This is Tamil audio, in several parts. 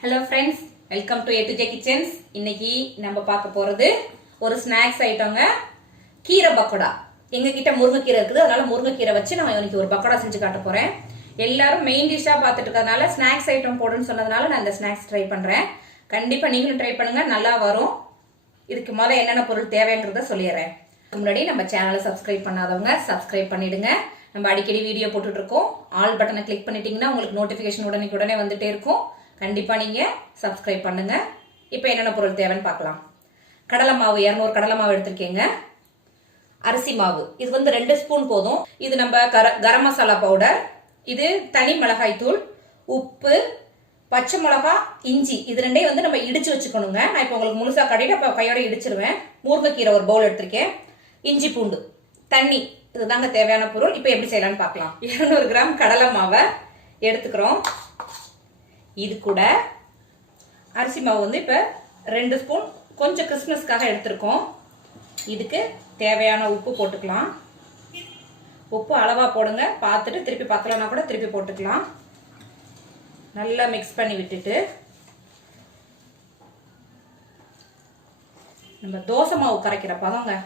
Hello friends, welcome to A to J Kitchens. இன்னைக்கு நம்ம பார்க்க போறது ஒரு ஸ்நாக்ஸ் ஐட்டம்ங்க. கீரை பக்கோடா. எங்க கிட்ட முருங்கைக்கீரை இருக்குது. அதனால முருங்கைக்கீரை வச்சு நான் இன்னைக்கு ஒரு பக்கோடா செஞ்சு காட்ட போறேன். எல்லாரும் மெயின் டிஷ்ஷா பார்த்துட்டு இருக்கறனால ஸ்நாக்ஸ் ஐட்டம் போடுன்னு சொன்னதனால நான் இந்த ஸ்நாக்ஸ் ட்ரை பண்றேன். கண்டிப்பா நீங்களும் ட்ரை பண்ணுங்க, நல்லா வரும். இதுக்கு முதல்ல என்னென்ன பொருள் தேவைங்கறத சொல்லிறேன். முன்னாடி நம்ம சேனலை சப்ஸ்கிரைப் பண்ணாதவங்க சப்ஸ்கிரைப் பண்ணிடுங்க. நம்ம அடிக்கடி வீடியோ போட்டுட்டு இருக்கோம். ஆல் பட்டனை கிளிக் பண்ணிட்டீங்கன்னா உங்களுக்கு நோட்டிபிகேஷன் உடனே வந்துட்டே இருக்கும். கண்டிப்பா நீங்க சப்ஸ்கிரைப் பண்ணுங்க. இப்போ என்னென்ன பொருள் தேவைன்னு பார்க்கலாம். கடலை மாவு 200 கடலை மாவு எடுத்திருக்கேங்க. அரிசி மாவு இது வந்து 2 ஸ்பூன் போதும். இது நம்ம கரம் மசாலா பவுடர், இது தனி மிளகாய் தூள், உப்பு, பச்சை மிளகா, இஞ்சி இது ரெண்டையும் வந்து நம்ம இடிச்சு வச்சுக்கணுங்க. நான் இப்போ உங்களுக்கு முழுசா கடையில கையோட இடிச்சிருவேன். முருங்கைக்கீரை ஒரு பவுல் எடுத்திருக்கேன். இஞ்சி பூண்டு, தண்ணி, இதுதாங்க தேவையான பொருள். இப்போ எப்படி செய்யலாம்னு பார்க்கலாம். 200 கிராம் கடலை மாவை எடுத்துக்கிறோம். இது கூட அரிசி மாவு வந்து இப்போ 2 ஸ்பூன் கொஞ்சம் கிறிஸ்மஸ்க்காக எடுத்திருக்கோம். இதுக்கு தேவையான உப்பு போட்டுக்கலாம். உப்பு அளவா போடுங்க, பார்த்துட்டு திருப்பி பத்தலைன்னா கூட திருப்பி போட்டுக்கலாம். நல்லா மிக்ஸ் பண்ணி விட்டுட்டு நம்ம தோசை மாவு கரைக்கிற பதங்க.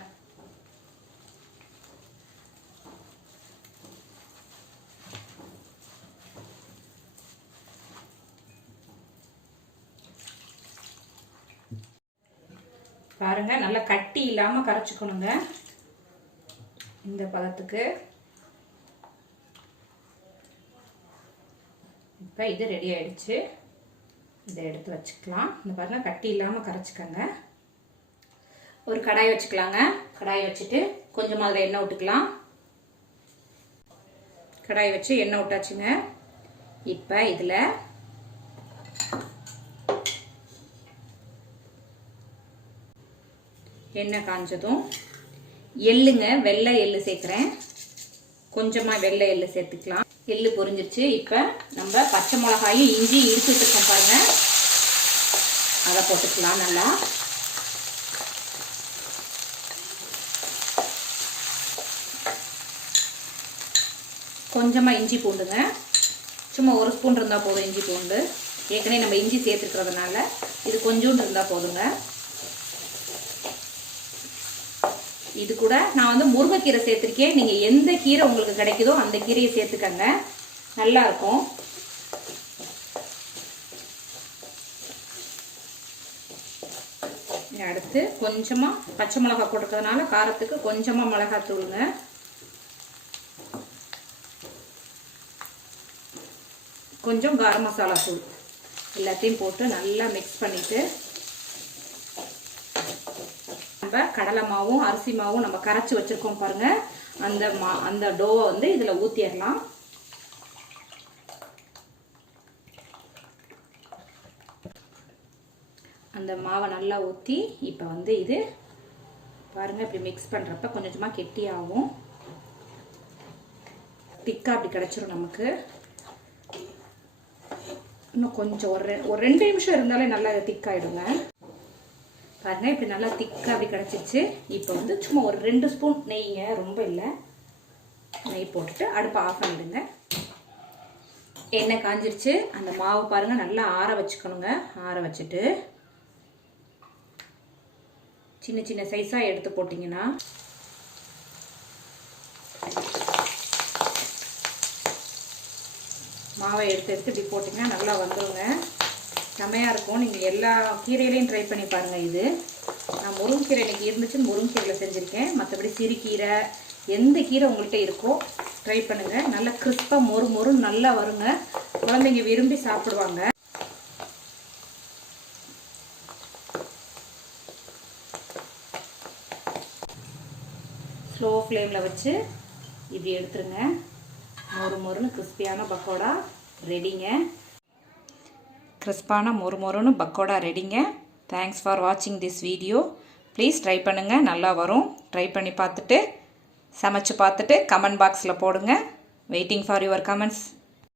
பாருங்க, நல்லா கட்டி இல்லாம கரைச்சுக்கணுங்க. இந்த பதத்துக்கு இப்ப இது ரெடி ஆயிடுச்சு. இதை எடுத்து வச்சுக்கலாம். இந்த பாருங்க, கட்டி இல்லாம கரைச்சுக்கங்க. ஒரு கடாய் வச்சுக்கலாங்க. கடாய் வச்சுட்டு கொஞ்சமா அதில் எண்ணெய் விட்டுக்கலாம். கடாய் வச்சு எண்ணெய் விட்டாச்சுங்க. இப்ப இதுல எண்ணெய் காஞ்சதும் எள்ளுங்க, வெள்ளை எள்ளு சேர்க்கிறேன். கொஞ்சமா வெள்ளை எள்ளு சேர்த்துக்கலாம். எள்ளு பொரிஞ்சிருச்சு. இப்ப நம்ம பச்சை மிளகாயும் இஞ்சி இடிச்சு வச்சிருக்கோம் பாருங்க, அதை போட்டுக்கலாம். நல்லா கொஞ்சமா இஞ்சி பூண்டுங்க, சும்மா 1 ஸ்பூன் இருந்தா போதும். இஞ்சி பூண்டு ஏற்கனவே நம்ம இஞ்சி சேர்த்துக்கிறதுனால இது கொஞ்சோண்டு இருந்தா போதுங்க. இது கூட நான் வந்து முருங்கைக்கீரை சேர்த்திருக்கேன். நீங்க எந்த கீரை உங்களுக்கு கிடைக்குதோ அந்த கீரையை சேர்த்துக்கங்க, நல்லா இருக்கும். அடுத்து கொஞ்சமா பச்சை மிளகாய் போட்டுக்கிறதுனால காரத்துக்கு கொஞ்சமா மிளகாய் தூளுங்க. கொஞ்சம் கரம் மசாலா தூள் எல்லாத்தையும் போட்டு நல்லா மிக்ஸ் பண்ணிட்டு கடலை மாவும் அரிசி மாவும் நம்ம கரைச்சி வச்சிருக்கோம் பாருங்க, அந்த டோவை வந்து இதுல ஊத்திடலாம். அந்த மாவை நல்லா ஊத்தி இப்ப வந்து இது பாருங்க, இப்படி மிக்ஸ் பண்றப்ப கொஞ்சமா கெட்டியாகும். திக்கா அப்படி கிடைச்சிரும் நமக்கு. இன்னும் கொஞ்சம் ஒரு 2 நிமிஷம் இருந்தாலே நல்லா திக்காயிடுங்க. பாருங்க, இப்படி நல்லா திக்கா அப்படி கிடைச்சிருச்சு. இப்போ வந்து சும்மா ஒரு 2 ஸ்பூன் நெய்ங்க, ரொம்ப இல்லை, நெய் போட்டுட்டு அடுப்பை ஆஃப் பண்ணிடுங்க. எண்ணெய் காஞ்சிருச்சு. அந்த மாவு பாருங்க நல்லா ஆற வச்சுக்கணுங்க. ஆற வச்சுட்டு சின்ன சின்ன சைஸா எடுத்து போட்டீங்கன்னா மாவை எடுத்து இப்படி போட்டீங்கன்னா நல்லா வந்துருங்க. செமையா இருக்கும். நீங்க எல்லா கீரையிலையும் ட்ரை பண்ணி பாருங்க. இது நான் முருங்கைக்கீரை இன்னைக்கு இருந்துச்சுன்னு முருங்கைக்கீரையில செஞ்சிருக்கேன். மற்றபடி சிறுகீரை எந்த கீரை உங்கள்கிட்ட இருக்கோ ட்ரை பண்ணுங்க. நல்லா கிறிஸ்பா மொறு மொறு நல்லா வருங்க. குழந்தைங்க விரும்பி சாப்பிடுவாங்க. ஸ்லோ ஃப்ளேம்ல வச்சு இப்படி எடுத்துருங்க. மொறு மொறுன்னு கிறிஸ்பியான பக்கோடா ரெடிங்க. கிறிஸ்பான மொறுமொறுன்னு பக்கோடா ரெடிங்க. தேங்க்ஸ் ஃபார் வாட்சிங் திஸ் வீடியோ. ப்ளீஸ் ட்ரை பண்ணுங்கள், நல்லா வரும். ட்ரை பண்ணி பார்த்துட்டு சமைச்சு பார்த்துட்டு கமெண்ட் பாக்ஸில் போடுங்க. Waiting for your comments.